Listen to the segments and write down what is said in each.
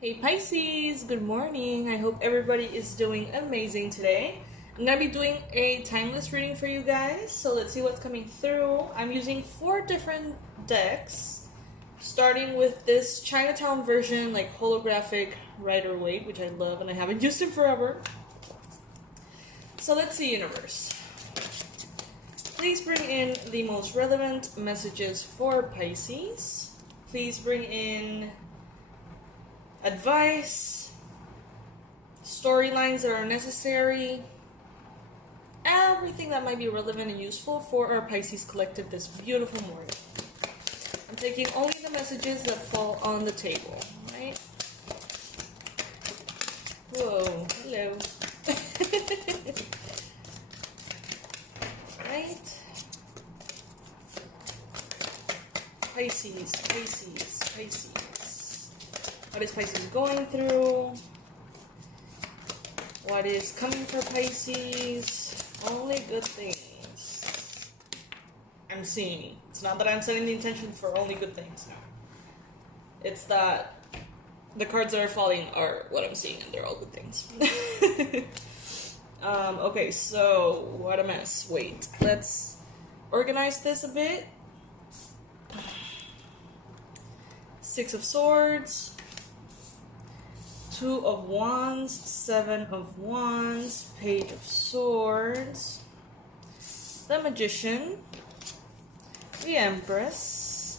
Hey Pisces, good morning. I hope everybody is doing amazing today. I'm going to be doing a timeless reading for you guys, so let's see what's coming through. I'm using 4 different decks, starting with this Chinatown version, like holographic Rider-Waite, which I love and I haven't used it forever. So let's see, universe. Please bring in the most relevant messages for Pisces. Please bring in advice, storylines that are necessary, everything that might be relevant and useful for our Pisces collective this beautiful morning. I'm taking only the messages that fall on the table, right? Whoa, hello. Right? Pisces, Pisces, Pisces. What is Pisces going through? What is coming for Pisces? Only good things. I'm seeing. It's not that I'm setting the intention for only good things. No. It's that the cards that are falling are what I'm seeing, and they're all good things. Okay, so what a mess. Wait, let's organize this a bit. 6 of Swords. 2 of Wands, 7 of Wands, Page of Swords, the Magician, the Empress,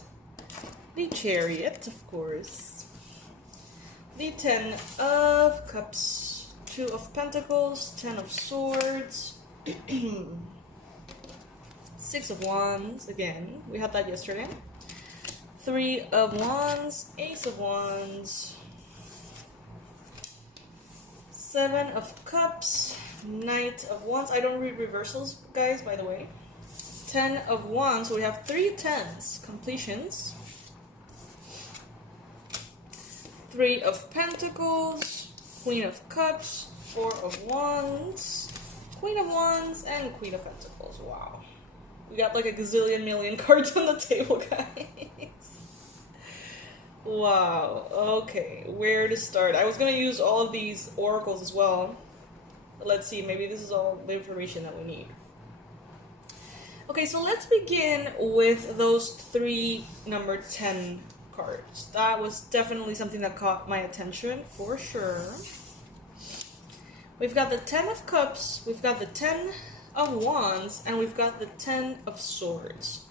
the Chariot, of course, the 10 of Cups, 2 of Pentacles, 10 of Swords, 6 of Wands, again, we had that yesterday, 3 of Wands, Ace of Wands, 7 of Cups, Knight of Wands. I don't read reversals, guys, by the way. 10 of Wands, so we have 3 10s, completions. 3 of Pentacles, Queen of Cups, 4 of Wands, Queen of Wands, and Queen of Pentacles. Wow. We got like a gazillion million cards on the table, guys. Wow, okay, where to start? I was going to use all of these oracles as well. But let's see, maybe this is all the information that we need. Okay, so let's begin with those 3 number 10 cards. That was definitely something that caught my attention, for sure. We've got the 10 of Cups, we've got the 10 of Wands, and we've got the 10 of Swords.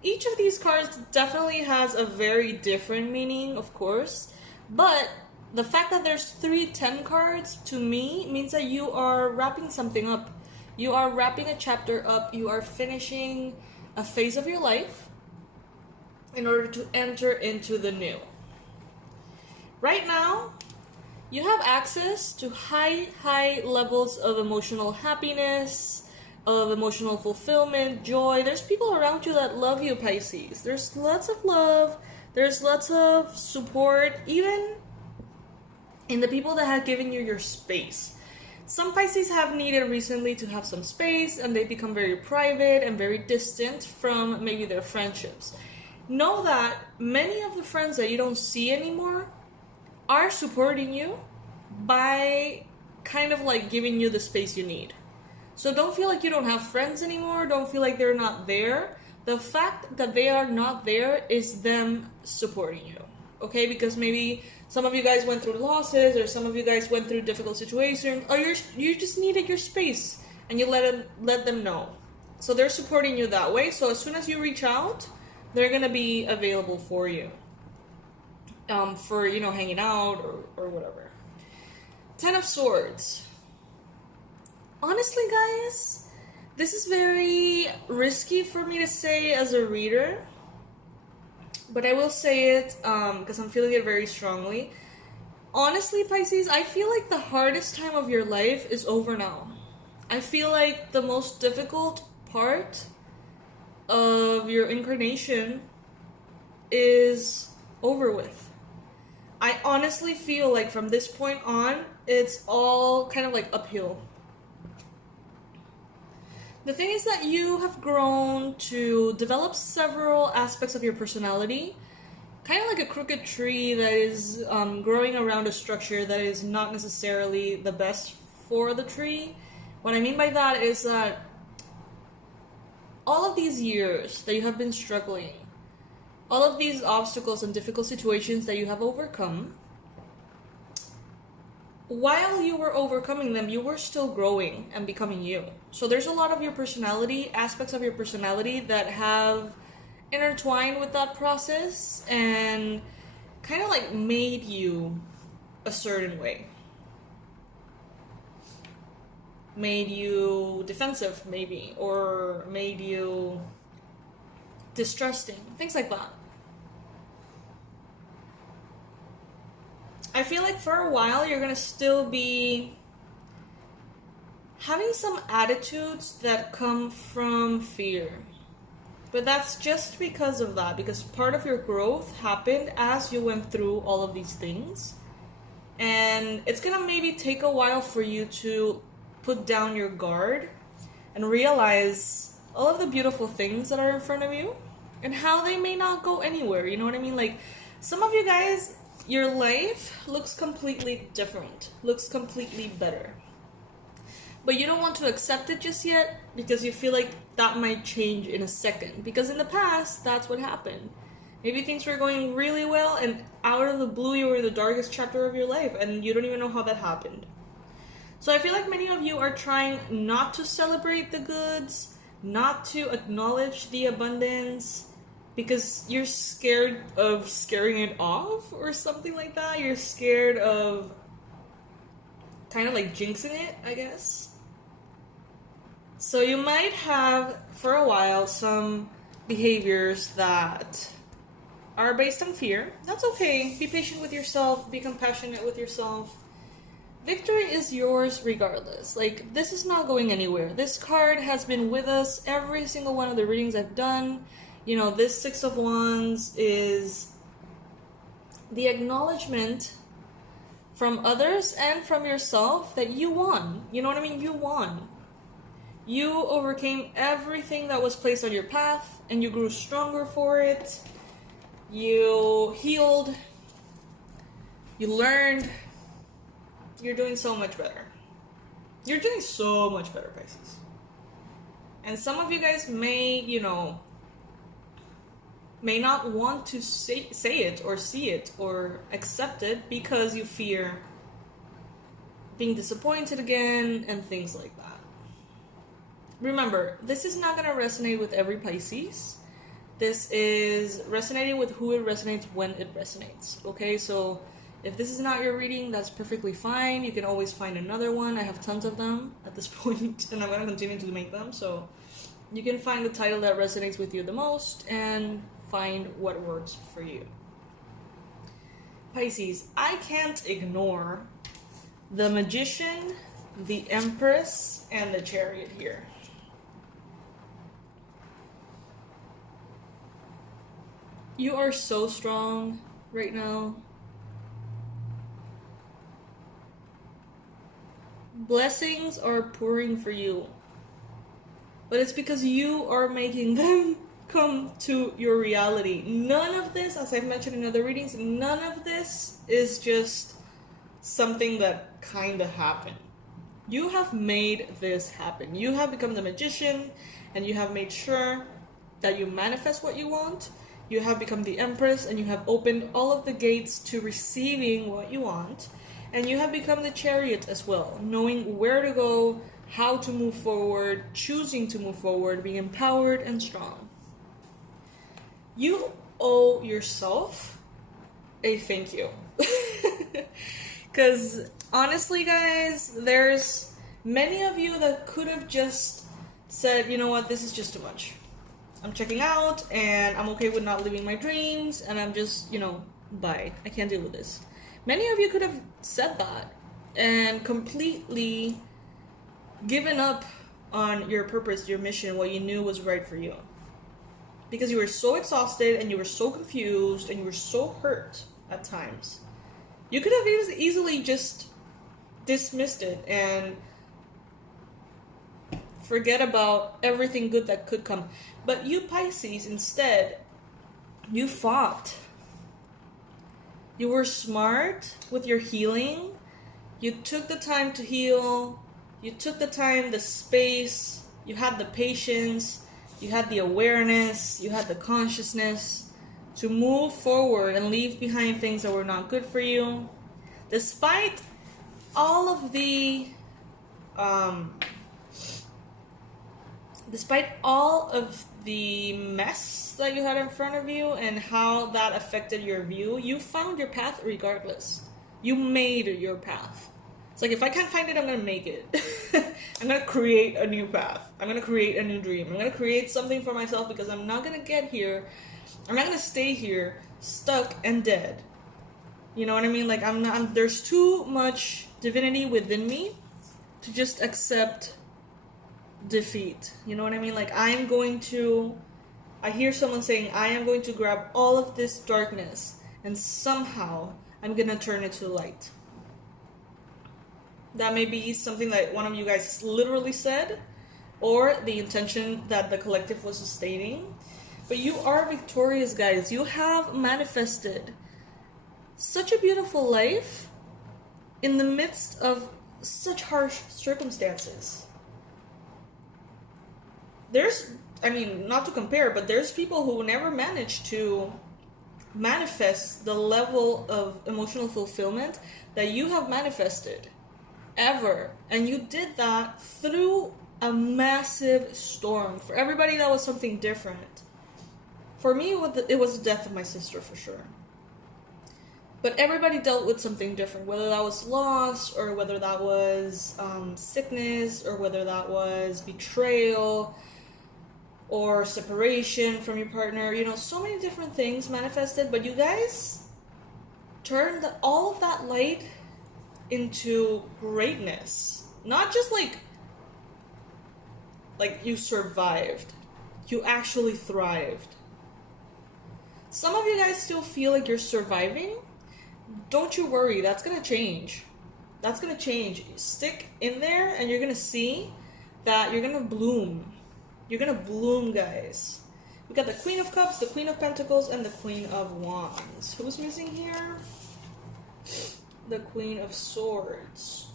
Each of these cards definitely has a very different meaning, of course, but the fact that there's 3 10 cards, to me, means that you are wrapping something up. You are wrapping a chapter up, you are finishing a phase of your life in order to enter into the new. Right now, you have access to high levels of emotional happiness, of emotional fulfillment, joy. There's people around you that love you, Pisces. There's lots of love. There's lots of support, even in the people that have given you your space. Some Pisces have needed recently to have some space, and they become very private and very distant from maybe their friendships. Know that many of the friends that you don't see anymore are supporting you by kind of like giving you the space you need. So don't feel like you don't have friends anymore. Don't feel like they're not there. The fact that they are not there is them supporting you. Okay? Because maybe some of you guys went through losses, or some of you guys went through difficult situations, or you just needed your space and you let them know. So they're supporting you that way. So as soon as you reach out, they're gonna be available for you. For, you know, hanging out or whatever. 10 of Swords. Honestly, guys, this is very risky for me to say as a reader, but I will say it because I'm feeling it very strongly. Honestly, Pisces, I feel like the hardest time of your life is over now. I feel like the most difficult part of your incarnation is over with. I honestly feel like from this point on, it's all kind of like uphill. The thing is that you have grown to develop several aspects of your personality kind of like a crooked tree that is growing around a structure that is not necessarily the best for the tree. What I mean by that is that all of these years that you have been struggling, all of these obstacles and difficult situations that you have overcome, while you were overcoming them, you were still growing and becoming you. So there's a lot of your personality, aspects of your personality that have intertwined with that process and kind of like made you a certain way. Made you defensive, maybe, or made you distrusting, things like that. I feel like for a while you're gonna still be having some attitudes that come from fear. But that's just because of that, because part of your growth happened as you went through all of these things. And it's gonna maybe take a while for you to put down your guard and realize all of the beautiful things that are in front of you and how they may not go anywhere. You know what I mean? Like, some of you guys, your life looks completely different, looks completely better. But you don't want to accept it just yet because you feel like that might change in a second. Because in the past, that's what happened. Maybe things were going really well and out of the blue you were in the darkest chapter of your life and you don't even know how that happened. So I feel like many of you are trying not to celebrate the goods, not to acknowledge the abundance, because you're scared of scaring it off or something like that. You're scared of kind of like jinxing it, I guess. So you might have, for a while, some behaviors that are based on fear. That's okay. Be patient with yourself. Be compassionate with yourself. Victory is yours regardless. Like, this is not going anywhere. This card has been with us every single one of the readings I've done. You know, this Six of Wands is the acknowledgement from others and from yourself that you won. You know what I mean? You won. You overcame everything that was placed on your path and you grew stronger for it. You healed. You learned. You're doing so much better. You're doing so much better, Pisces. And some of you guys may, may not want to say it or see it or accept it because you fear being disappointed again and things like that. Remember, this is not going to resonate with every Pisces. This is resonating with who it resonates when it resonates. Okay, so if this is not your reading, that's perfectly fine. You can always find another one. I have tons of them at this point, and I'm going to continue to make them. So you can find the title that resonates with you the most and find what works for you. Pisces, I can't ignore the Magician, the Empress, and the Chariot here. You are so strong right now. Blessings are pouring for you. But it's because you are making them come to your reality. None of this, as I've mentioned in other readings, none of this is just something that kind of happened. You have made this happen. You have become the Magician, and you have made sure that you manifest what you want. You have become the Empress, and you have opened all of the gates to receiving what you want. And you have become the Chariot as well, knowing where to go, how to move forward, choosing to move forward, being empowered and strong. You owe yourself a thank you. Because honestly, guys, there's many of you that could have just said, you know what, this is just too much. I'm checking out, and I'm okay with not living my dreams, and I'm just, bye. I can't deal with this. Many of you could have said that and completely given up on your purpose, your mission, what you knew was right for you. Because you were so exhausted and you were so confused and you were so hurt at times. You could have easily just dismissed it and forget about everything good that could come. But you Pisces, instead, you fought. You were smart with your healing. You took the time to heal. You took the time, the space. You had the patience. You had the awareness. You had the consciousness to move forward and leave behind things that were not good for you. Despite all of the mess that you had in front of you and how that affected your view, you found your path regardless. You made your path. It's like, if I can't find it, I'm gonna make it. I'm gonna create a new path. I'm gonna create a new dream. I'm gonna create something for myself, because I'm not gonna get here. I'm not gonna stay here stuck and dead. You know what I mean? Like, there's too much divinity within me to just accept defeat. You know what I mean? Like, I hear someone saying, I am going to grab all of this darkness and somehow I'm gonna turn it to light. That may be something that one of you guys literally said, or the intention that the collective was stating. But you are victorious, guys. You have manifested such a beautiful life in the midst of such harsh circumstances. Not to compare, but there's people who never manage to manifest the level of emotional fulfillment that you have manifested, ever. And you did that through a massive storm. For everybody, that was something different. For me, it was the death of my sister, for sure. But everybody dealt with something different, whether that was loss, or whether that was sickness, or whether that was betrayal, or separation from your partner. You know, so many different things manifested, but you guys turned all of that light into greatness. Not just like you survived. You actually thrived. Some of you guys still feel like you're surviving. Don't you worry, that's gonna change. That's gonna change. Stick in there and you're gonna see that you're gonna bloom. You're gonna bloom, guys. We got the Queen of Cups, the Queen of Pentacles, and the Queen of Wands. Who's missing here? The Queen of Swords.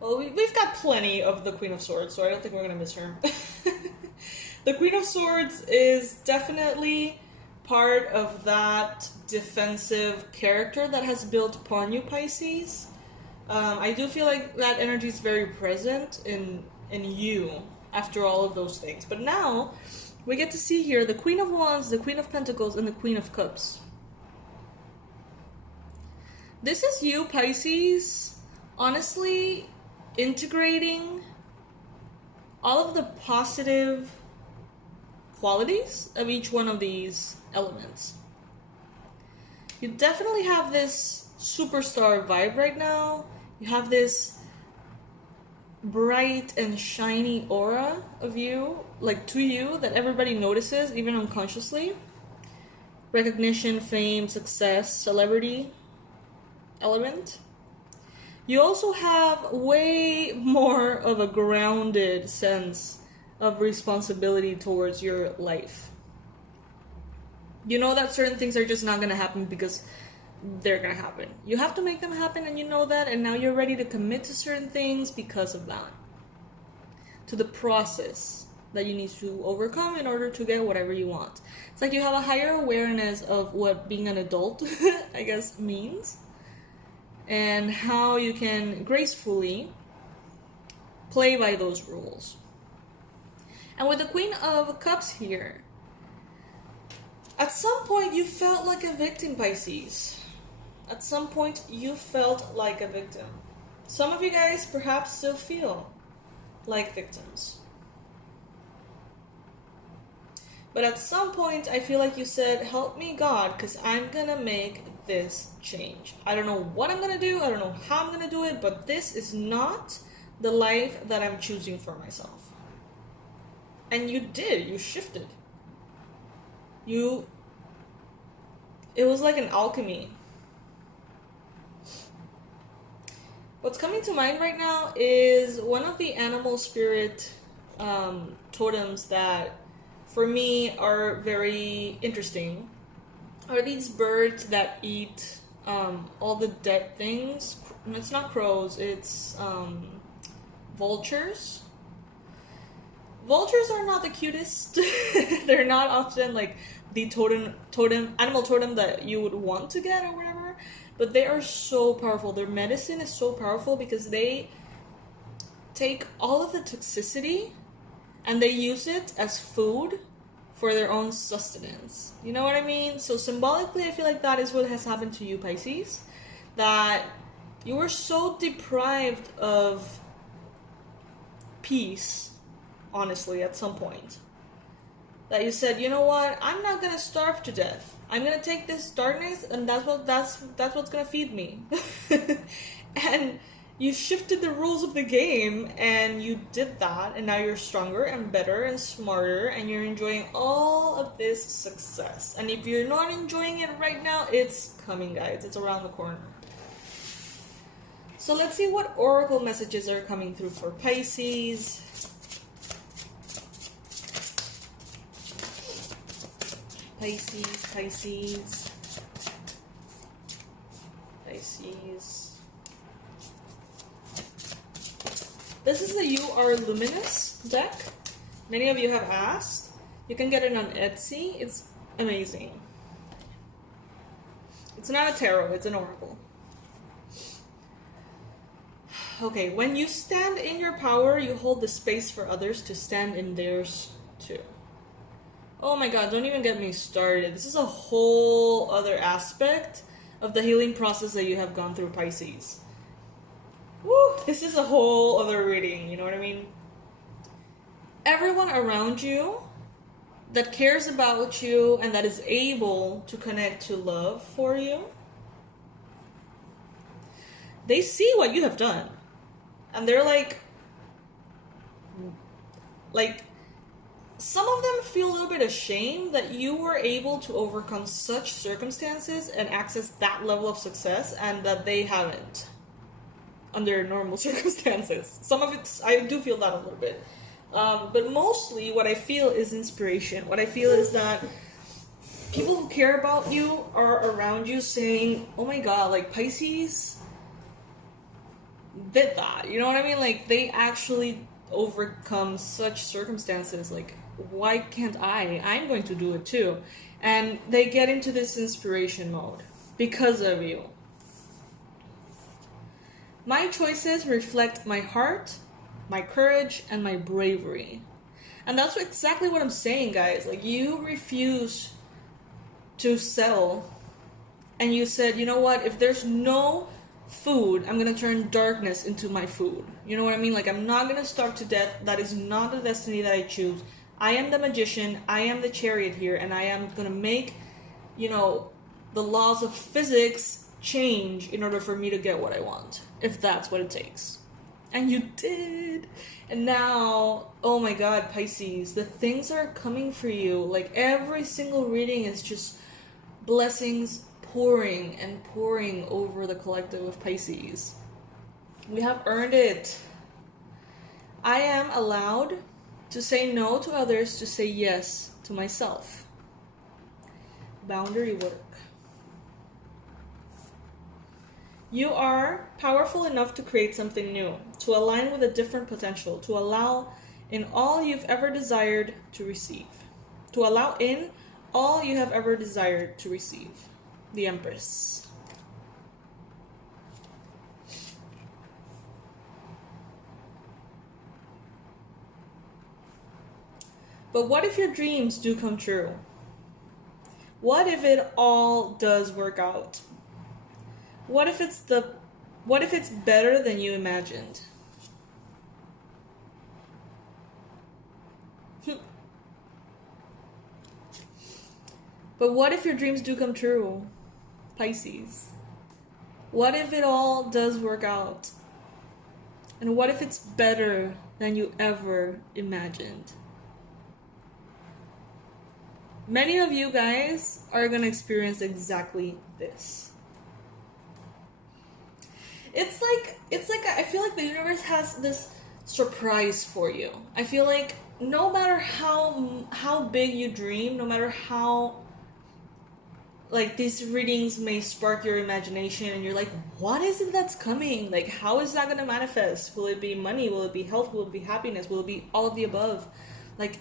Well, we've got plenty of the Queen of Swords, so I don't think we're gonna miss her. The Queen of Swords is definitely part of that defensive character that has built upon you, Pisces. I do feel like that energy is very present in you after all of those things. But now we get to see here the Queen of Wands, the Queen of Pentacles, and the Queen of Cups. This is you, Pisces, honestly integrating all of the positive qualities of each one of these elements. You definitely have this superstar vibe right now. You have this bright and shiny aura of you, like to you, that everybody notices, even unconsciously. Recognition, fame, success, celebrity element. You also have way more of a grounded sense of responsibility towards your life. You know that certain things are just not going to happen because they're going to happen. You have to make them happen, and you know that, and now you're ready to commit to certain things because of that. To the process that you need to overcome in order to get whatever you want. It's like you have a higher awareness of what being an adult, I guess, means, and how you can gracefully play by those rules. And with the Queen of Cups here, at some point you felt like a victim, Pisces. At some point you felt like a victim. Some of you guys perhaps still feel like victims. But at some point I feel like you said, help me, God, because I'm gonna make this change. I don't know what I'm gonna do, I don't know how I'm gonna do it, but this is not the life that I'm choosing for myself. And you did, you shifted. It was like an alchemy. What's coming to mind right now is one of the animal spirit totems that for me are very interesting. Are these birds that eat all the dead things. It's not crows, it's vultures. Vultures are not the cutest. They're not often like the animal totem that you would want to get or whatever. But they are so powerful. Their medicine is so powerful because they take all of the toxicity and they use it as food for their own sustenance. You know what I mean? So symbolically, I feel like that is what has happened to you, Pisces. That you were so deprived of peace, honestly, at some point, that you said, you know what, I'm not gonna starve to death. I'm gonna take this darkness, and that's what's gonna feed me. And you shifted the rules of the game, and you did that, and now you're stronger and better and smarter, and you're enjoying all of this success. And if you're not enjoying it right now, it's coming, guys. It's around the corner. So let's see what oracle messages are coming through for Pisces. Pisces. This is the You Are Luminous deck. Many of you have asked. You can get it on Etsy. It's amazing. It's not a tarot, it's an oracle. Okay, when you stand in your power, you hold the space for others to stand in theirs too. Oh my god, don't even get me started. This is a whole other aspect of the healing process that you have gone through, Pisces. Woo! This is a whole other reading, you know what I mean? Everyone around you that cares about you and that is able to connect to love for you, they see what you have done. And they're like, some of them feel a little bit ashamed that you were able to overcome such circumstances and access that level of success, and that they haven't under normal circumstances. Some of it, I do feel that a little bit. But mostly what I feel is inspiration. What I feel is that people who care about you are around you saying, oh my god, like Pisces did that. You know what I mean? Like they actually overcome such circumstances. Like, why can't I? I'm going to do it too. And they get into this inspiration mode because of you. My choices reflect my heart, my courage, and my bravery. And that's exactly what I'm saying, guys. Like, you refuse to settle. And you said, you know what? If there's no food, I'm gonna turn darkness into my food. You know what I mean? Like, I'm not gonna starve to death. That is not the destiny that I choose. I am the magician. I am the chariot here. And I am gonna make, you know, the laws of physics change in order for me to get what I want, if that's what it takes. And you did. And now, oh my god, Pisces, the things are coming for you. Like, every single reading is just blessings pouring and pouring over the collective of Pisces. We have earned it. I am allowed to say no to others, to say yes to myself. Boundary work. You are powerful enough to create something new, to align with a different potential, to allow in all you've ever desired to receive. To allow in all you have ever desired to receive. The Empress. But what if your dreams do come true? What if it all does work out? What if it's better than you imagined? But what if your dreams do come true, Pisces? What if it all does work out? And what if it's better than you ever imagined? Many of you guys are going to experience exactly this. It's like I feel like the universe has this surprise for you. I feel like no matter how big you dream, no matter how like these readings may spark your imagination and you're like, what is it that's coming? Like, how is that going to manifest? Will it be money? Will it be health? Will it be happiness? Will it be all of the above? Like,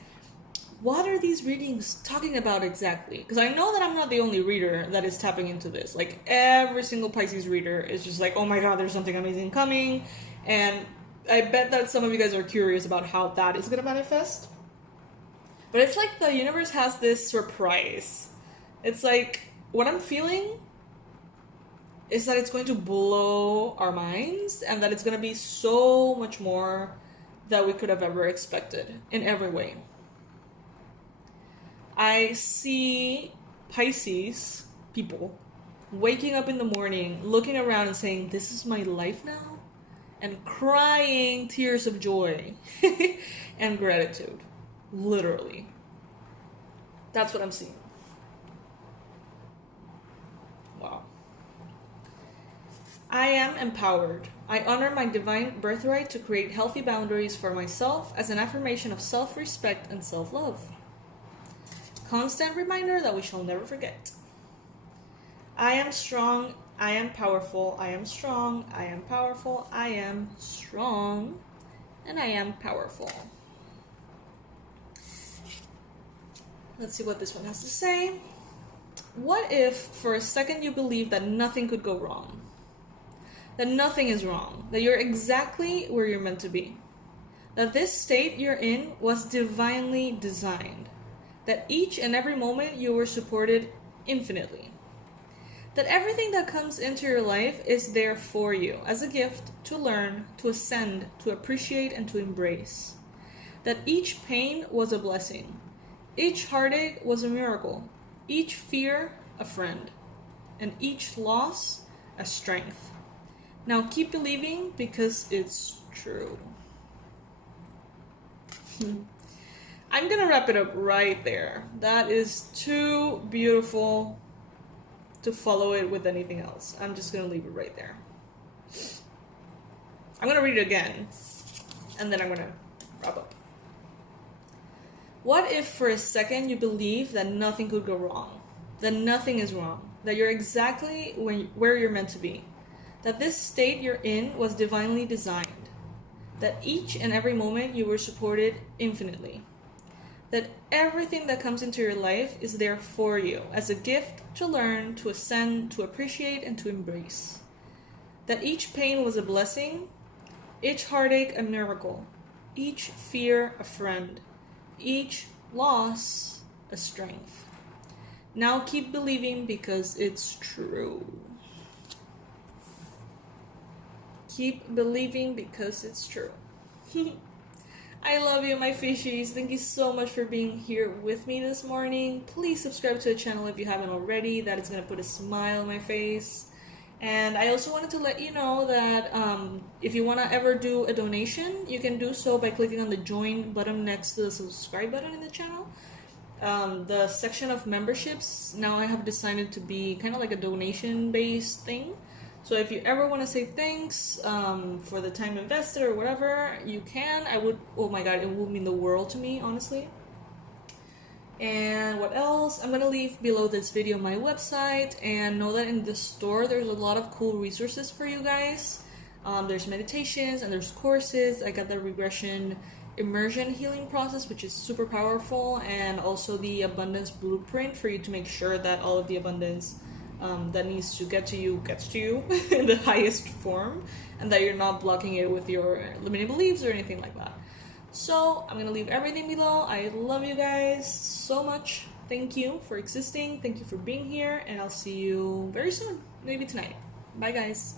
what are these readings talking about exactly? Because I know that I'm not the only reader that is tapping into this. Like, every single Pisces reader is just like, oh my god, there's something amazing coming. And I bet that some of you guys are curious about how that is going to manifest. But it's like the universe has this surprise. It's like, what I'm feeling is that it's going to blow our minds and that it's going to be so much more than we could have ever expected in every way. I see Pisces people waking up in the morning, looking around and saying, this is my life now? And crying tears of joy and gratitude. Literally. That's what I'm seeing. Wow. I am empowered. I honor my divine birthright to create healthy boundaries for myself as an affirmation of self-respect and self-love. Constant reminder that we shall never forget. I am strong. I am powerful. I am strong. I am powerful. I am strong. And I am powerful. Let's see what this one has to say. What if for a second you believe that nothing could go wrong? That nothing is wrong. That you're exactly where you're meant to be. That this state you're in was divinely designed. That each and every moment you were supported infinitely. That everything that comes into your life is there for you as a gift to learn, to ascend, to appreciate, and to embrace. That each pain was a blessing. Each heartache was a miracle. Each fear, a friend. And each loss, a strength. Now keep believing because it's true. I'm gonna wrap it up right there. That is too beautiful to follow it with anything else. I'm just gonna leave it right there. I'm gonna read it again, and then I'm gonna wrap up. What if for a second you believe that nothing could go wrong? That nothing is wrong? That you're exactly where you're meant to be? That this state you're in was divinely designed? That each and every moment you were supported infinitely? That everything that comes into your life is there for you as a gift to learn, to ascend, to appreciate, and to embrace? That each pain was a blessing? Each heartache a miracle? Each fear a friend? Each loss a strength? Now keep believing because it's true. Keep believing because it's true. I love you, my fishies. Thank you so much for being here with me this morning. Please subscribe to the channel if you haven't already. That is going to put a smile on my face. And I also wanted to let you know that if you want to ever do a donation, you can do so by clicking on the join button next to the subscribe button in the channel. The section of memberships, now I have decided to be kind of like a donation-based thing. So if you ever want to say thanks for the time invested or whatever, you can. I would, oh my god, it would mean the world to me, honestly. And what else? I'm going to leave below this video my website, and know that in the store there's a lot of cool resources for you guys. There's meditations and there's courses. I got the regression immersion healing process, which is super powerful, and also the abundance blueprint for you to make sure that all of the abundance that needs to get to you gets to you in the highest form, and that you're not blocking it with your limiting beliefs or anything like that. So I'm gonna leave everything below. I love you guys so much. Thank you for existing. Thank you for being here, and I'll see you very soon, maybe tonight. Bye guys.